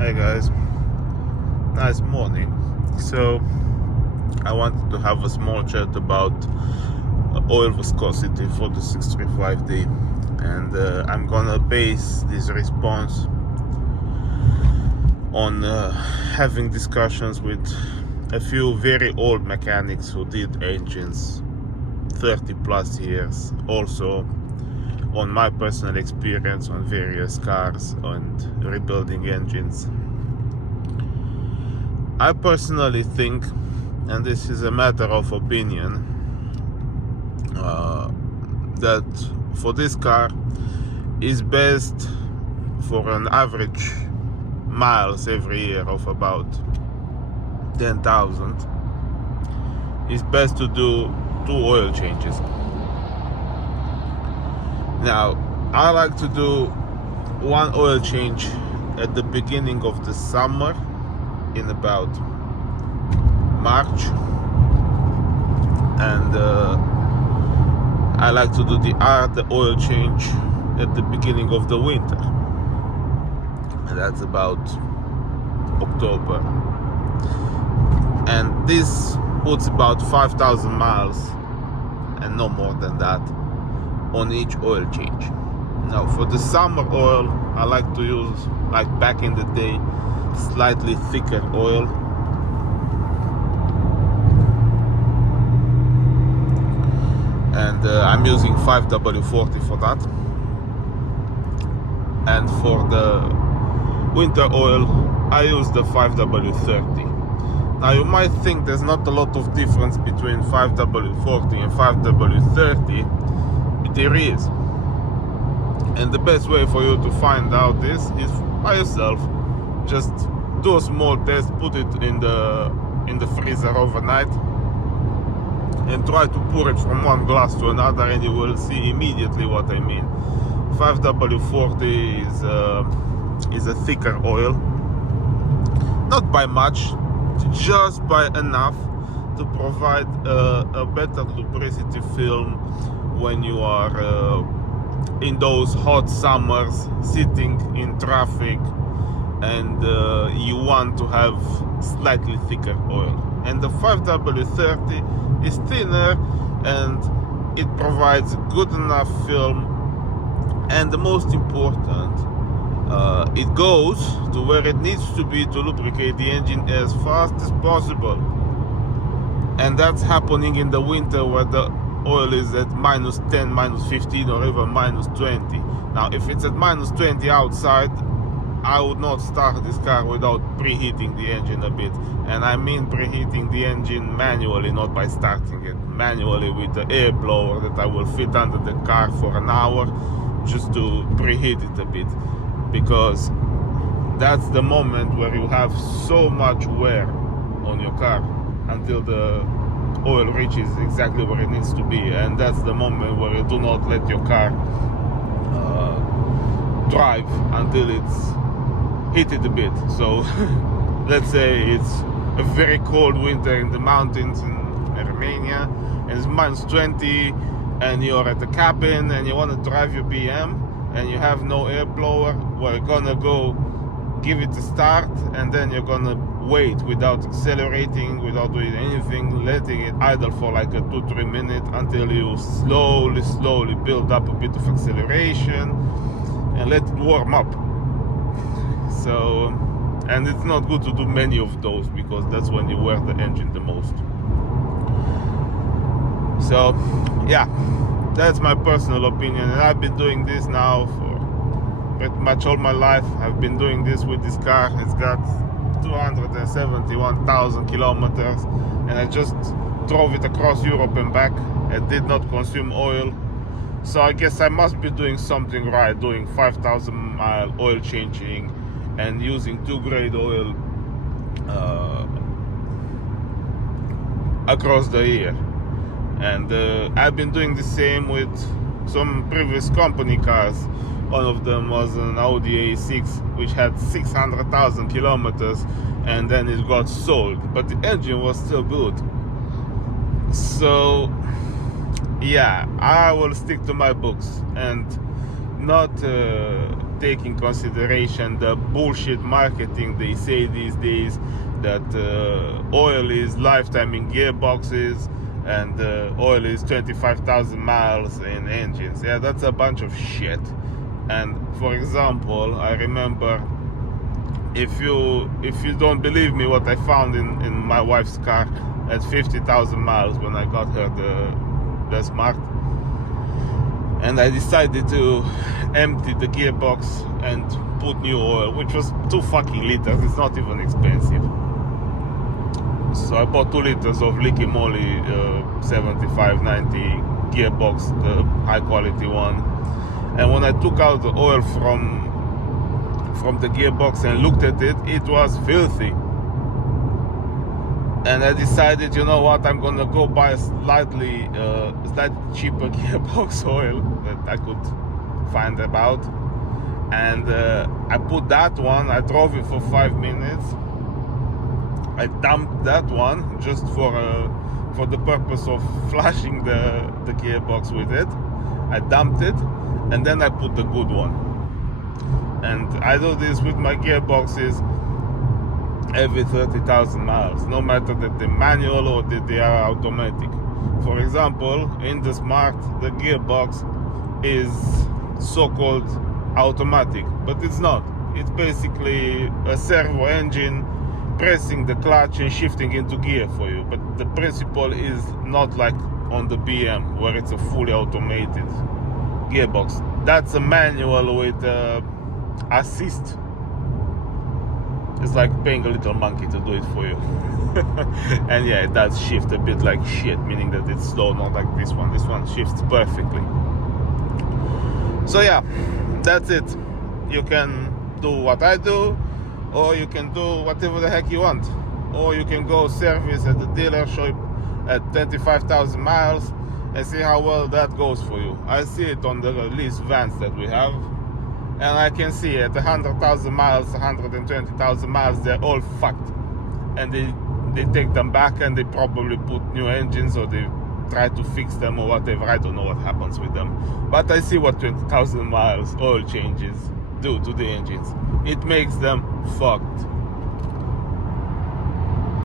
Hey guys, nice morning. So I wanted to have a small chat about oil viscosity for the 635D, and I'm gonna base this response on having discussions with a few very old mechanics who did engines 30 plus years, also on my personal experience on various cars and rebuilding engines. I personally think, and this is a matter of opinion, that for this car is best for an average miles every year of about 10,000. It's best to do 2 oil changes. Now, I like to do 1 oil change at the beginning of the summer in about March, and I like to do the other oil change at the beginning of the winter, and that's about October, and this puts about 5,000 miles and no more than that on each oil change. Now for the summer oil, I like to use, like back in the day, slightly thicker oil, and I'm using 5W40 for that. And for the winter oil, I use the 5W30. Now you might think there's not a lot of difference between 5W40 and 5W30. There is, and the best way for you to find out this is by yourself. Just do a small test, put it in the freezer overnight, and try to pour it from one glass to another, and you will see immediately what I mean. 5W40 is a thicker oil, not by much, just by enough to provide a better lubricity film when you are in those hot summers sitting in traffic, and you want to have slightly thicker oil. And the 5W30 is thinner, and it provides good enough film, and the most important, it goes to where it needs to be to lubricate the engine as fast as possible. And that's happening in the winter where the oil is at -10, -15, or even -20. Now if it's at -20 outside, I would not start this car without preheating the engine a bit. And I mean preheating the engine manually, not by starting it. Manually with the air blower that I will fit under the car for an hour, just to preheat it a bit. Because that's the moment where you have so much wear on your car until the oil reaches exactly where it needs to be, and that's the moment where you do not let your car drive until it's heated a bit. So let's say it's a very cold winter in the mountains in Romania, and it's -20, and you're at the cabin and you want to drive your BM and you have no air blower. Well, you're gonna go give it a start, and then you're gonna wait without accelerating, without doing anything, letting it idle for like a 2-3 minutes until you slowly build up a bit of acceleration and let it warm up. So, and it's not good to do many of those, because that's when you wear the engine the most. So yeah, that's my personal opinion, and I've been doing this now for pretty much all my life. I've been doing this with this car. It's got 271,000 kilometers, and I just drove it across Europe and back. It did not consume oil, so I guess I must be doing something right, doing 5,000 mile oil changing and using 2-grade oil across the year. And I've been doing the same with some previous company cars. One of them was an Audi A6, which had 600,000 kilometers, and then it got sold, but the engine was still good. So yeah, I will stick to my books and not take in consideration the bullshit marketing they say these days, that oil is lifetime in gearboxes and oil is 25,000 miles in engines. Yeah, that's a bunch of shit. And for example, I remember, if you don't believe me, what I found in my wife's car at 50,000 miles when I got her the Smart, and I decided to empty the gearbox and put new oil, which was 2 fucking liters. It's not even expensive. So I bought 2 liters of Licky Moly 7590 gearbox, the high quality one. And when I took out the oil from the gearbox and looked at it, it was filthy. And I decided, you know what, I'm gonna go buy a slightly cheaper gearbox oil that I could find about. And I put that one, I drove it for 5 minutes. I dumped that one just for the purpose of flashing the gearbox with it. I dumped it, and then I put the good one. And I do this with my gearboxes every 30,000 miles, no matter that they're manual or that they are automatic. For example, in the Smart, the gearbox is so-called automatic, but it's not. It's basically a servo engine pressing the clutch and shifting into gear for you. But the principle is not like on the BM, where it's a fully automated gearbox. That's a manual with assist. It's like paying a little monkey to do it for you. And yeah, it does shift a bit like shit, meaning that it's slow, not like this one. This one shifts perfectly. So yeah, that's it. You can do what I do, or you can do whatever the heck you want. Or you can go service at the dealership at 25,000 miles and see how well that goes for you. I see it on the lease vans that we have. And I can see at 100,000 miles, 120,000 miles, they're all fucked. And they take them back and they probably put new engines, or they try to fix them or whatever. I don't know what happens with them. But I see what 20,000 miles oil changes do to the engines. It makes them fucked.